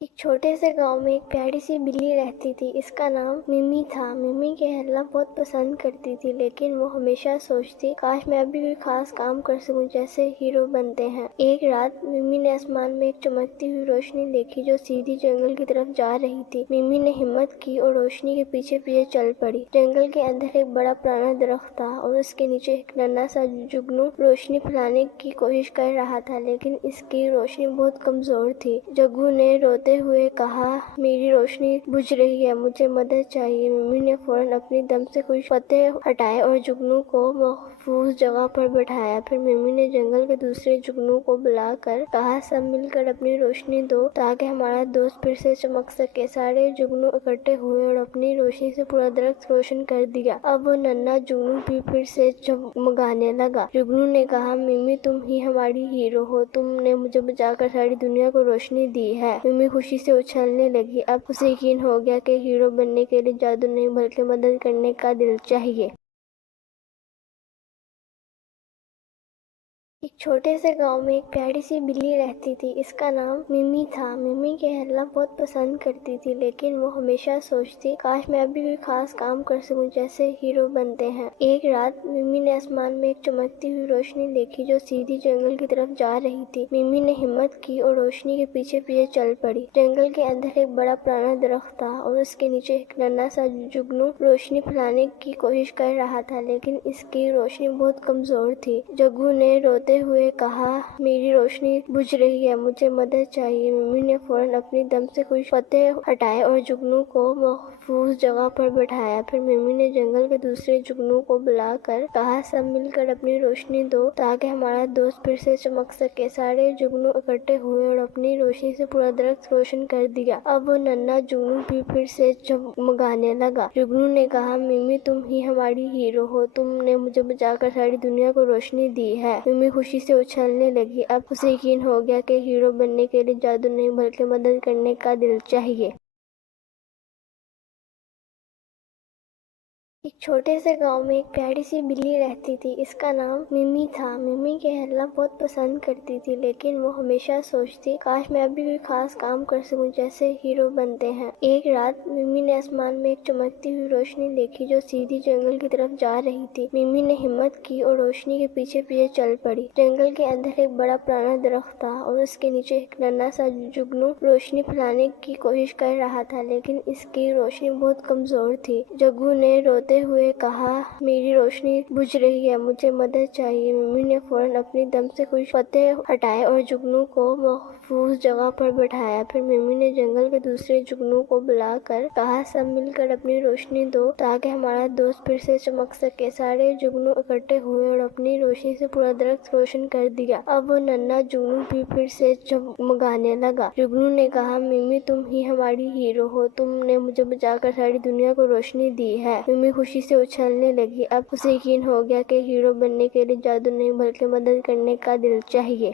ایک چھوٹے سے گاؤں میں ایک پیاری سی بلی رہتی تھی۔ اس کا نام ممی تھا۔ ممی کھیلنا بہت پسند کرتی تھی، لیکن وہ ہمیشہ سوچتی کاش میں بھی کوئی خاص کام کر سکوں جیسے ہیرو بنتے ہیں۔ ایک رات ممی نے آسمان میں ایک چمکتی ہوئی روشنی دیکھی جو سیدھی جنگل کی طرف جا رہی تھی۔ ممی نے ہمت کی اور روشنی کے پیچھے پیچھے چل پڑی۔ جنگل کے اندر ایک بڑا پرانا درخت تھا اور اس کے نیچے ایک ننھا سا جگنو روشنی پھیلانے کی کوشش کر رہا تھا، لیکن اس کی روشنی بہت کمزور تھی۔ جگنو نے روتے ہوئے کہا، میری روشنی بجھ رہی ہے، مجھے مدد چاہیے۔ ممی نے فوراً اپنی دم سے کچھ پتے ہٹائے اور جگنو کو محفوظ جگہ پر بٹھایا۔ پھر ممی نے جنگل کے دوسرے جگنو کو بلا کر کہا، سب مل کر اپنی روشنی دو تاکہ ہمارا دوست پھر سے چمک سکے۔ سارے جگنو اکٹھے ہوئے اور اپنی روشنی سے پورا درخت روشن کر دیا۔ اب وہ ننھا جگنو بھی پھر سے جگمگانے لگا۔ جگنو نے کہا، ممی تم ہی ہماری ہیرو ہو، تم نے مجھے بچا کر ساری دنیا کو روشنی دی ہے۔ ممی خوشی سے اچھلنے لگی۔ اب اسے یقین ہو گیا کہ ہیرو بننے کے لیے جادو نہیں بلکہ مدد کرنے کا دل چاہیے۔ ایک چھوٹے سے گاؤں میں ایک پیاری سی بلی رہتی تھی۔ اس کا نام ممی تھا۔ ممی کھیلنا بہت پسند کرتی تھی، لیکن وہ ہمیشہ سوچتی کاش میں بھی کوئی خاص کام کر سکوں جیسے ہیرو بنتے ہیں۔ ایک رات ممی نے آسمان میں ایک چمکتی ہوئی روشنی دیکھی جو سیدھی جنگل کی طرف جا رہی تھی۔ ممی نے ہمت کی اور روشنی کے پیچھے پیچھے چل پڑی۔ جنگل کے اندر ایک بڑا پرانا درخت تھا اور اس کے نیچے ایک ننھا سا جگنو روشنی پھیلانے کی کوشش کر رہا تھا، لیکن اس کی روشنی بہت کمزور تھی۔ جگنو نے روتے ہوئے کہا، میری روشنی بجھ رہی ہے، مجھے مدد چاہیے۔ ممی نے فوراً اپنی دم سے کچھ پتے ہٹائے اور جگنو کو محفوظ جگہ پر بٹھایا۔ پھر ممی نے جنگل کے دوسرے جگنو کو بلا کر کہا، سب مل کر اپنی روشنی دو تاکہ ہمارا دوست پھر سے چمک سکے۔ سارے جگنو اکٹھے ہوئے اور اپنی روشنی سے پورا درخت روشن کر دیا۔ اب وہ ننھا جگنو بھی پھر سے جگمگانے لگا۔ جگنو نے کہا، ممی تم ہی ہماری ہیرو ہو، تم نے مجھے بچا کر ساری دنیا کو روشنی دی ہے۔ ممی خوشی سے اچھلنے لگی۔ اب اسے یقین ہو گیا کہ ہیرو بننے کے لیے جادو نہیں بلکہ مدد کرنے کا دل چاہیے۔ ایک چھوٹے سے گاؤں میں ایک پیاری سی بلی رہتی تھی۔ اس کا نام ممی تھا۔ ممی کھیلنا بہت پسند کرتی تھی، لیکن وہ ہمیشہ سوچتی کاش میں بھی کوئی خاص کام کر سکوں جیسے ہیرو بنتے ہیں۔ ایک رات ممی نے آسمان میں ایک چمکتی ہوئی روشنی دیکھی جو سیدھی جنگل کی طرف جا رہی تھی۔ ممی نے ہمت کی اور روشنی کے پیچھے پیچھے چل پڑی۔ جنگل کے اندر ایک بڑا پرانا درخت تھا اور اس کے نیچے ایک ننھا سا جگنو روشنی پھیلانے کی کوشش کر رہا تھا، لیکن اس کی روشنی بہت کمزور تھی۔ جگنو نے روتے ہوئے کہا، میری روشنی بجھ رہی ہے، مجھے مدد چاہیے۔ ممی نے فوراً اپنی دم سے کچھ پتے ہٹائے اور جگنو کو محفوظ جگہ پر بٹھایا۔ پھر ممی نے جنگل کے دوسرے جگنو کو بلا کر کہا، سب مل کر اپنی روشنی دو تاکہ ہمارا دوست پھر سے چمک سکے۔ سارے جگنو اکٹھے ہوئے اور اپنی روشنی سے پورا درخت روشن کر دیا۔ اب وہ ننھا جگنو بھی پھر سے جگمگانے لگا۔ جگنو نے کہا، ممی تم ہی ہماری ہیرو ہو، تم نے مجھے بچا کر ساری دنیا کو روشنی دی ہے۔ ممی خوشی سے اچھلنے لگی۔ اب اسے یقین ہو گیا کہ ہیرو بننے کے لیے جادو نہیں بلکہ مدد کرنے کا دل چاہیے۔